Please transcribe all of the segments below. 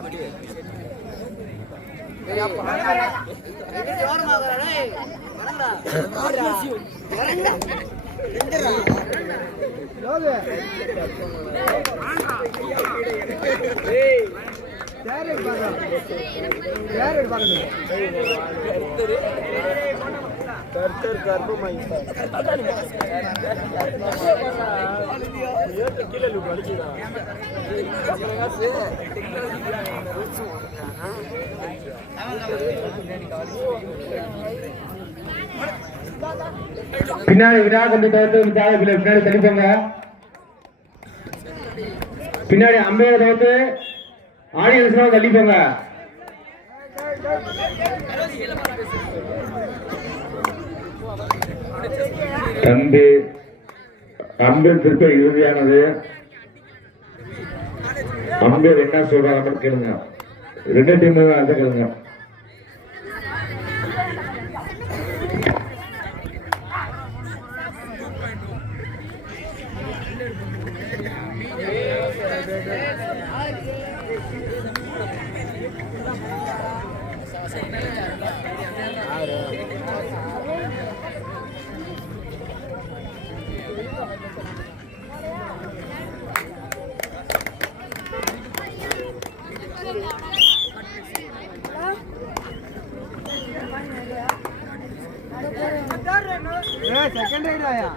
கொஞ்சம் கேட்டுடுங்க லெஃப்ட் கர்த்தர் பின்னாடி விடா கொண்டு தவிர்த்து விட்டாத பின்னாடி தள்ளிப்போங்க பின்னாடி அம்மையை தவிர்த்து ஆடியன்ஸ் தள்ளிப்போங்க. தம்பி அம்பேர் திருப்ப இறுதியானது. அம்பேர் என்ன சொல்றாங்க கேளுங்க. ரெண்டு டீம் அந்த கேளுங்க. செகண்ட் ரைடு ஆயா?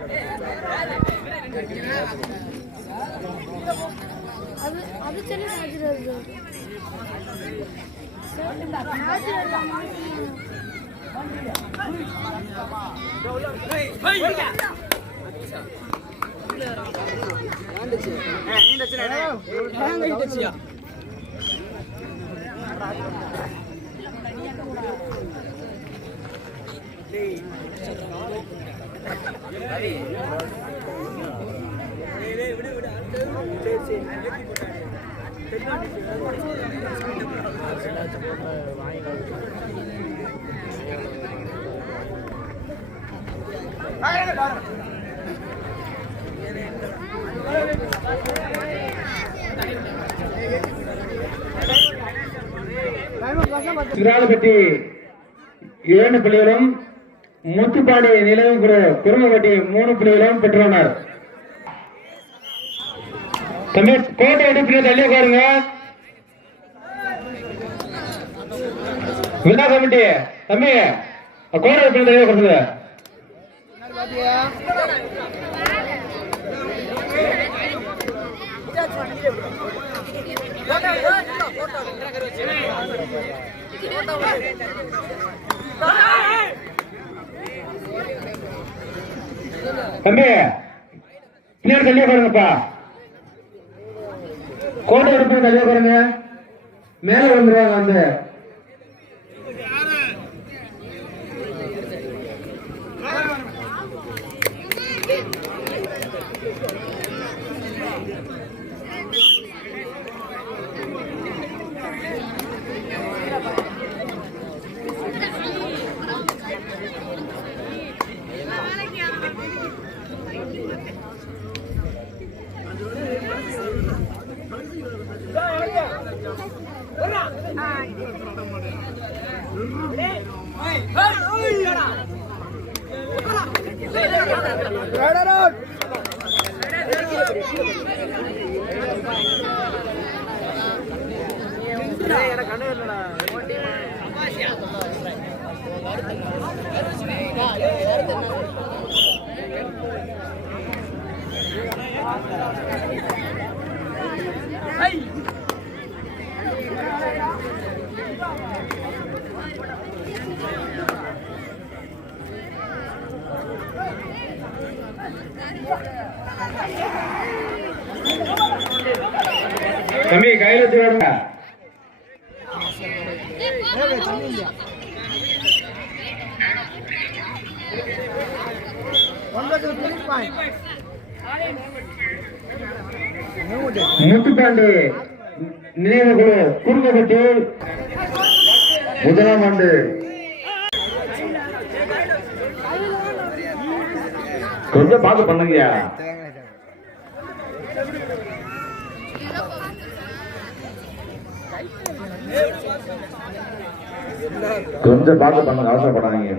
அது அது சொல்லி நேச்சுரல் நேச்சுரல் சிறாலப்பட்டி ஏழு முத்துப்பாடி நிலவு குருமப்பட்டி மூணு புள்ளிகளும் பெற்றுள்ளனர் தம்பி கோட்டை எடுப்பில் தள்ளி உட்காருங்க விழா கமிட்டி தம்பி கோட்டை எடுப்பில் தள்ளி உட்காருங்க தம்பி பின்னாடி தள்ளி உட்காருங்கப்பா கோட்டை எடுப்பில் தள்ளி உட்காருங்க மேல வந்துருவாங்க வந்து. Hey! தம்பி கையில திருடுங்க நூற்றுக்காண்டு நினைவு குழு குறுங்கப்பட்டு முதலாம் ஆண்டு. கொஞ்சம் பார்த்து பண்ணுங்கய்யா. கொஞ்சம் பார்த்து பண்ணுங்க அவசரப்படாதீங்க.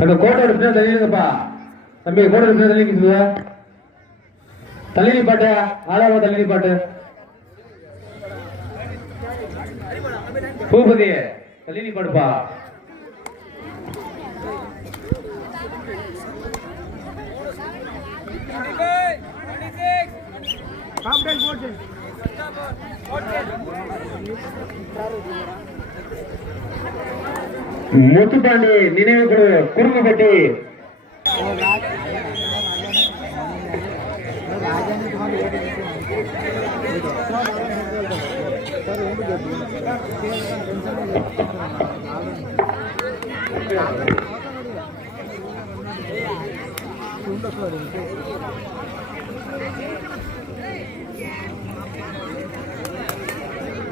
அந்த கோட்டை எடுத்து தள்ளிடுங்கப்பா தம்பி கோட்டை எடுத்து தள்ளிக்குது தள்ளினி பாட்டு. ஆளாவா தள்ளினி பாட்டு. பூபதி தள்ளினி பாடுப்பா காப்டன் போட்டு முத்துப்பாண்டி நினைவு குழு குறுங்குப்பட்டி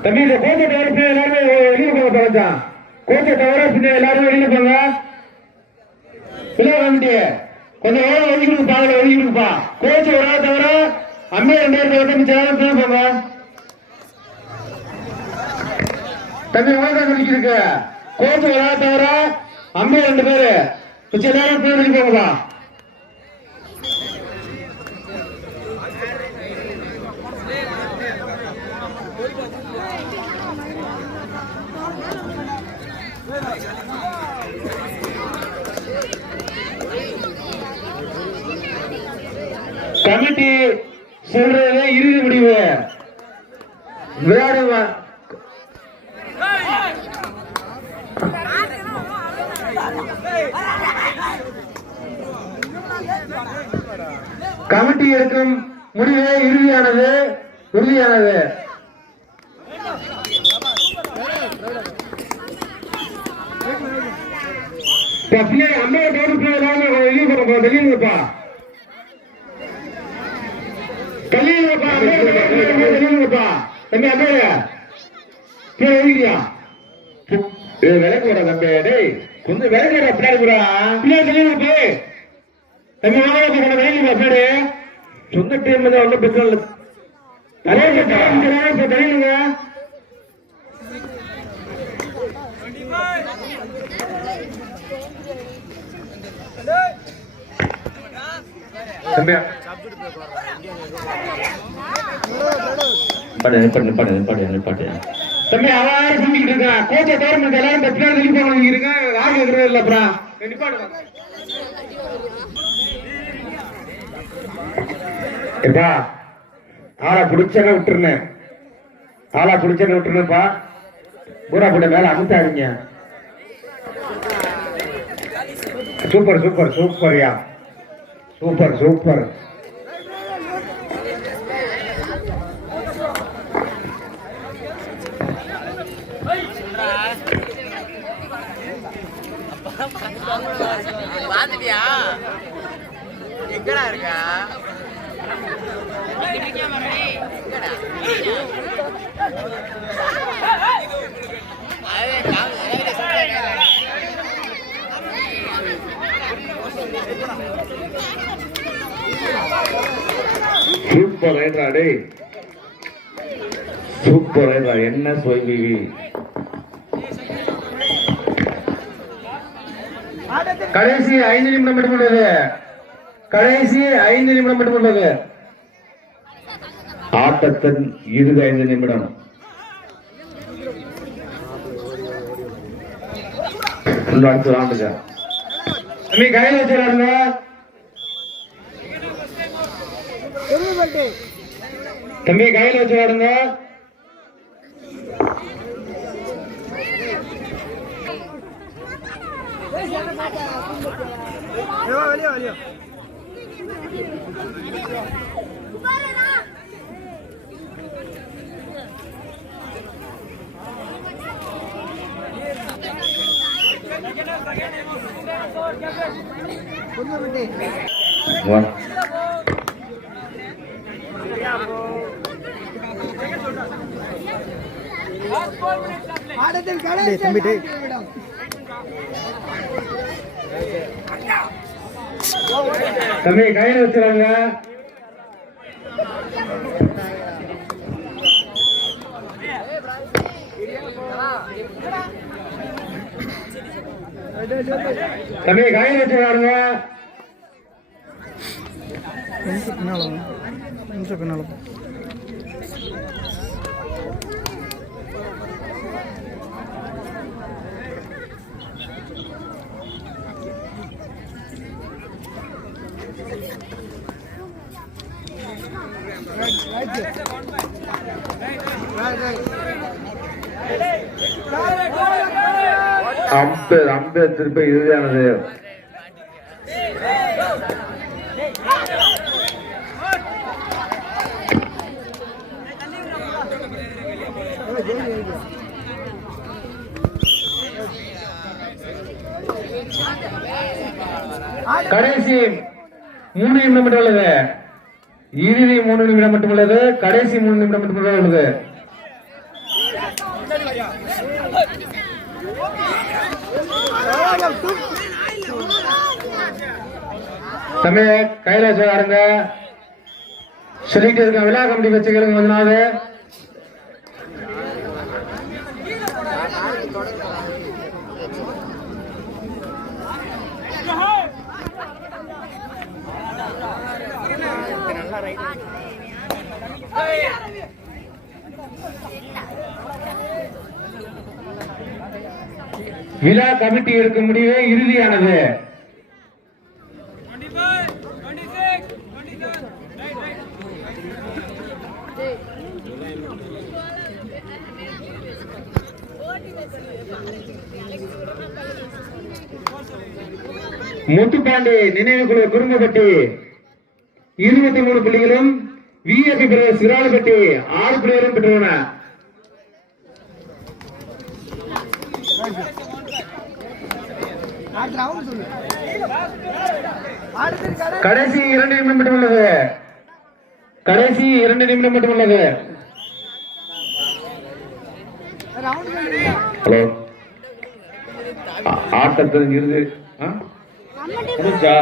தம்பி இந்த கோச்சை தவிர எல்லாருமே வெளியே போங்க பழச்சான் கோச்சை தவிர பின்ன எல்லாரும் வெளியில போங்க. பிள்ளை வந்துட்டு கொஞ்சம் கொடுப்பா ஒதுக்கிடுங்க ஒதுக்கி கொடுப்பா கோச்ச ஒரு ஆள் தவிர அம்மையை ரெண்டு பேர் தவிர மிச்சம் எல்லாரும் பிள்ளை போங்க. தம்பி உலகம் இருக்கு கோச்ச ஒரு ஆள் தவிர அம்மையை ரெண்டு பேரு. மிச்சம் எல்லாரும் பிள்ளை வெளியே போங்கப்பா கமிட்டி சொல்றது இறுதி முடிவு. விளையாடுவ கமிட்டி எடுக்கும் முடிவே இறுதியானது உறுதியானது. பின்னாடி அம்மையை எல்லாமே வெளியே போறப்பா வெளியுங்கப்பா வெளியுங்கப்பா வெளியுங்கப்பா அம்மையா. கீழே வர தம்பி டேய் கொஞ்சம் விலைக்கு வர பின்னாடி போறா தெரியுங்க போய் தம்பி சொந்த டீம் தான் ஒன்றும் பிரச்சனை இல்லை. தலைவர் தம்பி அவன் யாரும் இருக்கான் கோச்சை தவிர எல்லாரும் பத்து பேர் வெளியே போனவங்க யாரும் இருக்கிறது இல்ல அப்புறம் எப்பா ஆளை பிடிச்சன விட்டுருனேன் ஆளா பிடிச்சன விட்டுருனேப்பா. பூரா போட்ட மேல அமுத்தாருங்க சூப்பர் சூப்பர் சூப்பர்யா சூப்பர் சூப்பர். பாத்துட்டியா? எங்கடா இருக்கா? எங்கடா? அது, நான், சூப்பர் ரைடரா டேய். சூப்பர் ரைடரா என்ன சொய்விவி ஆட்டத்தில் கடைசி ஐந்து நிமிடம் மட்டும் உள்ளது கடைசி ஐந்து நிமிடம் மட்டும் உள்ளது ஆட்டத்தின் இறுதி ஐந்து நிமிடம். இன்னும் அடுத்து விளாண்டுங்க கையில் வச்சிடறாங்க பெரியப்பட்டு தம்பி கையில் வச்சு விளாடுங்க ஏவா வெளியே வெளியே புதுப்பட்டு வா. ஆட்டத்தில் கடைசி தம்பிட்டு தம்பி கையில் வச்சிடறாங்க தம்பி கையில் வச்சு நிமிஷம் நிமிஷம் பின்னால அம்பேர் அம்பேர் திருப்பி இறுதியானது. கடைசி மூணு நிமிடம் மட்டும் உள்ளது இறுதி மூணு நிமிடம் மட்டும் உள்ளது கடைசி மூணு நிமிடம் மட்டும் உள்ளது தம்பி கையில வச்சுக்காருங்க சொல்லிட்டு இருக்க விழா கமிட்டி வச்சுக்கிறவங்க கொஞ்ச விழா கமிட்டி எடுக்கும் முடிவே இறுதியானது. முத்துப்பாண்டி நினைவு குழு இருபத்தி மூணு புள்ளிகளும் விஎபி பிரிவு சிறாலுப்பட்டி ஆறு புள்ளிகளும் பெற்றுள்ளன ஆட்டு ரவுண்ட் சொல்லு ஆட்டத்தில் கடை கடைசி இரண்டு நிமிடம் மட்டும் உள்ளது கடைசி இரண்டு நிமிடம் மட்டும் உள்ளது ஹலோ ஆட்டத்தின் இருந்து ஆ? முடிஞ்சா?